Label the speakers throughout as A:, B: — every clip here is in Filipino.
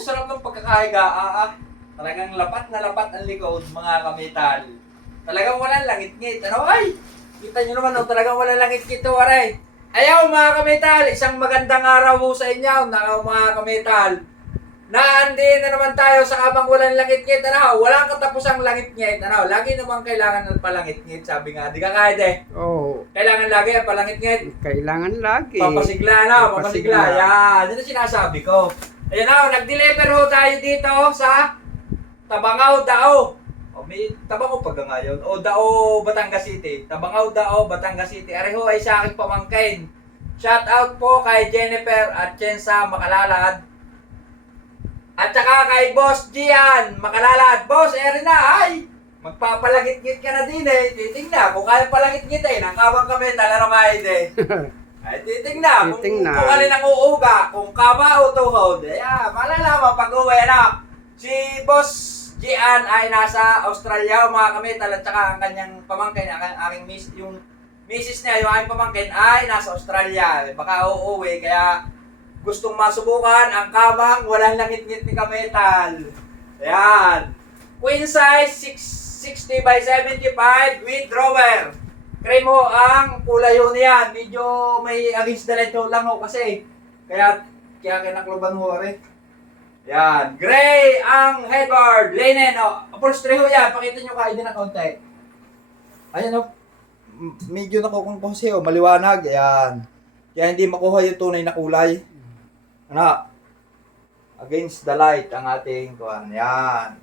A: sarap ng pagkakahiga. Ah, ah. Talagang lapat na lapat ang likod, mga kamital. Talagang walang langit-ngit. Ano ay? Kita nyo naman, oh, talagang walang langit-ngit to, aray. Ayaw, mga kamital. Isang magandang araw sa inyo, na, mga kamital. Naandi na naman tayo sa kabang walang langit-ngit. Ano, walang katapusang langit-ngit. Ano, lagi naman kailangan ng palangit-ngit. Sabi nga, di ka kahit eh.
B: Oo,
A: Kailangan lagi ang palangit-ngit.
B: kailangan lagi.
A: Papasigla na, papasigla.
B: Papasigla.
A: Yan, yun ang sinasabi ko. Ayan na, nag-deliver ho tayo dito sa Tabangaw, Dao. O, may Tabangaw pag ngayon. O, Dao, Batangas City. Tabangaw, Dao, Batangas City. Areho ay sa aking pamangkin. Shout out po kay Jennifer at Chensa Makalalad. At saka kay Boss Gian Makalalad. Boss, eri na, ay! Magpapalagit-git ka na din eh. Titingnan, kung kaya palagit-git eh. Nakabang kami, talaro kahit eh. Ay, titingnan. Kung,
B: Titingnan.
A: kung alin ang uuga, kung kama o tuhod. Eh, ah, malalaman pag uwi na. Si Boss Gian ay nasa Australia, mga kami, at saka ang kanyang pamangkin, ang aking miss, yung misis niya, yung aking pamangkin, ay nasa Australia. Baka uuwi, kaya gustong masubukan ang kamang walang langit-ngit ni Kametal. Ayan. Queen size 660 by 75 with drawer. Cream ho ang kulay ho niyan. Medyo may against the light lang ho kasi. Kaya kaya kinakloban ho rin. Yan. Gray ang headboard. Linen o. Upholstery ho yan. Pakita nyo kayo din ng konti. Ayan o. Medyo nakukong kasi o. Maliwanag. Ayan. Kaya hindi makuha yung tunay na kulay. Ano? Against the light ang ating kuhan. Yan.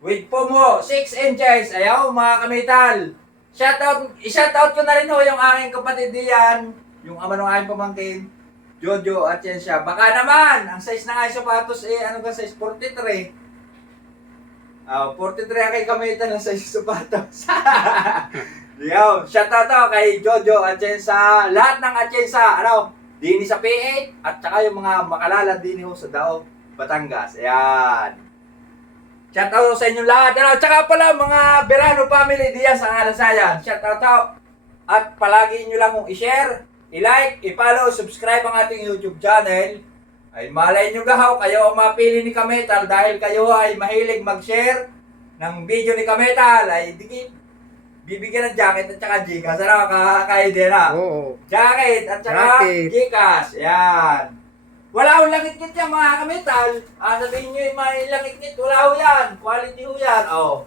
A: With foam ho, 6 inches. Ayaw, mga kamital. Shoutout, i-shoutout ko na rin ho yung aking kapatid diyan, yung ama ng aking pamangkin, Jojo at yan siya. Baka naman, ang size ng aking sapatos eh, ano ka size? 43. Ah, 43 ang kay kamital ng size sapatos. Yo, shoutout to kay Jojo at sa lahat ng Atienza, ano, dini sa P8 at saka yung mga makalala dini ho sa Dao, Batangas. Ayan. Shout out sa inyong lahat. Ano, tsaka pala mga Berano family diyan sa Alansayan. Shout out out. At palagi nyo lang kong i-share, i-like, i-follow, subscribe ang ating YouTube channel. Ay malay nyo gahaw, kayo ang mapili ni Kametal dahil kayo ay mahilig mag-share ng video ni Kametal. Ay di bibigyan ng jacket at saka Gcash. Ano, na.
B: Oo.
A: Jacket at saka
B: Jacket.
A: Gcash. Yan. Wala akong langit-ngit yan mga kamital. Ah, sabihin nyo yung may langit-ngit. Wala ho yan. Quality ho yan. Oh.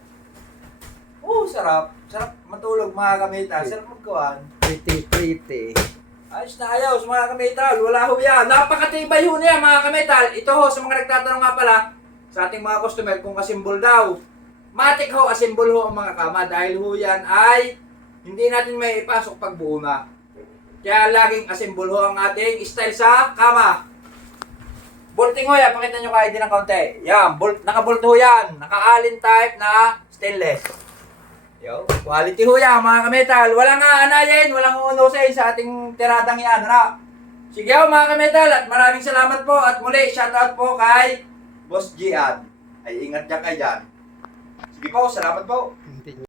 A: Oh, sarap. Sarap matulog mga kamital. Sarap magkawan.
B: Pretty, pretty.
A: Ayos na ayos mga kamital. Wala ho yan. Napakatibay ho niya mga kamital. Ito ho sa mga nagtatanong nga pala sa ating mga customer kung asimbol daw. Matik ho, asimbol ho ang mga kama dahil ho yan ay hindi natin may ipasok pag buo na. Kaya laging asimbol ho ang ating style sa kama. Bolting ho yan, pakita nyo kahit din ng konti. Yan, bolt, naka-bolt ho yan. Naka-allen type na stainless. Yo, quality ho yan mga kametal. Walang nga anayin, walang unusin sa ating tiradang yan. Ano? Sige ho mga kametal at maraming salamat po at muli shoutout po kay Boss Gian. Ay ingat dyan kayo dyan. Sige po, salamat po.